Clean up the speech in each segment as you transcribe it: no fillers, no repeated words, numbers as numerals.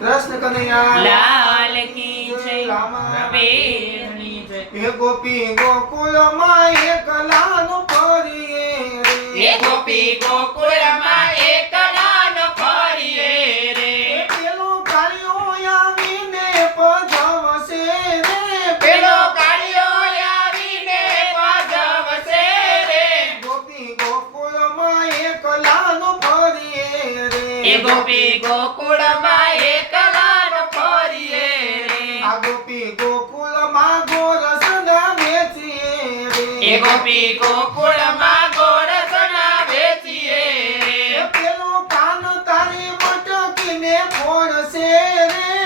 કૃષ્ણ કનૈયા લાલ કી જય રામા વેણી જય હે ગોપી ગોકુળમાં એકલાનો ફરીએ હે ગોપી ગોકુળમાં એકલાનો ફરીએ રે પેલો કાળિયો આવીને પધવશે રે પેલો કાળિયો આવીને પધવશે રે ગોપી ગોકુળમાં એકલાનો ફરીએ રે હે ગોપી ગોકુળમાં એકલાનો ફરીએ રે આ ગોપી ગોકુળમાં ગોરસના વેચીએ રે હે ગોપી ગોકુળમાં ગોરસના વેચીએ રે પેલો કાન તારી મટકીને ફોડશે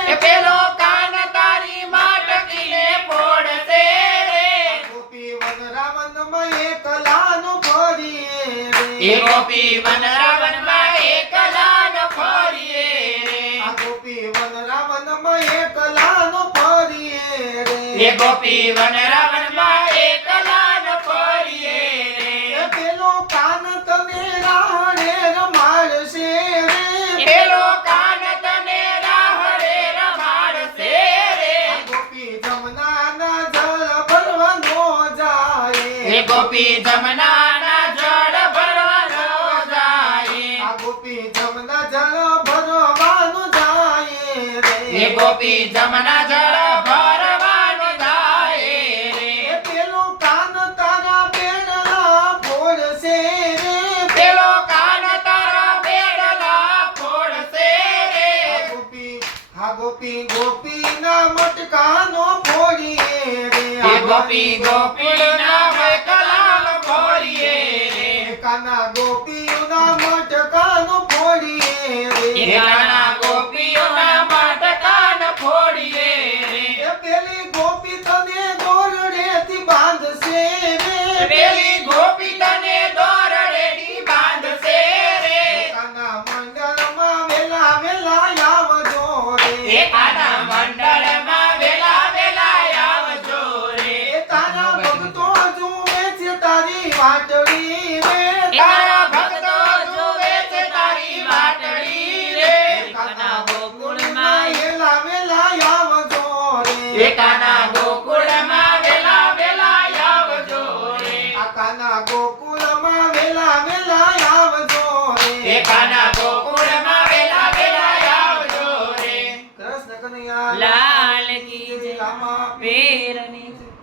રે પેલો કાન તારી માટકીને ફોડશે રે ગોપી વનરાવનમાં એકલાનો ફરીએ રે હે ગોપી વનરાવનમાં એકલાનો ફરીએ રે આ ગોપી વનરાવનમાં એકલાનો ફરીએ રે હે ગોપી વનરાવનમાં એકલાનો ફરીએ રે પેલો કાન તને રાહડે રમાડશે રે પેલો કાન તને રાહડે રમાડશે રે ગોપી જમનાના જળ ભરવા નો જાય હે ગોપી જમનાના જળ ભરવાનો જાય આ ગોપી જમના જળ ભરવાનું જાય રે હે ગોપી જમના જળ ભરવાનો જાય રે પેલો કાન તારા બેડલા ફોડશે રે પેલો કાન તારા બેડલા ફોડશે રે હા ગોપી ગોપીના મટકાનો ફોડીએ રે હે ગોપી ગોપીના વૈકલાનો ફોડીએ રે કાના ગોપીઓના મટકાનો ફોડીએ રે હે કાના ગોપીઓના માટકાન ફોડીએ રે એ પેલી ગોપી તને દોરડેથી બાંધશે રે પેલી ગોપી તને દોરડેથી બાંધશે રે કાના મંડળમાં વેલા વેલા આવજો રે હે કાના મંડળમાં વેલા વેલા આવજો રે એ તારા ભક્તો જુએ છે તારી વાટડી રે તારા ભક્તો જુએ છે તારી વાટડી રે કાના ગોકુળમાં વેલા વેલા આવજો હે રે કાના ગોકુળમાં વેલા વેલા આવજો રે આ કાના ગોકુળમાં વેલા વેલા આવજો હે રે કાના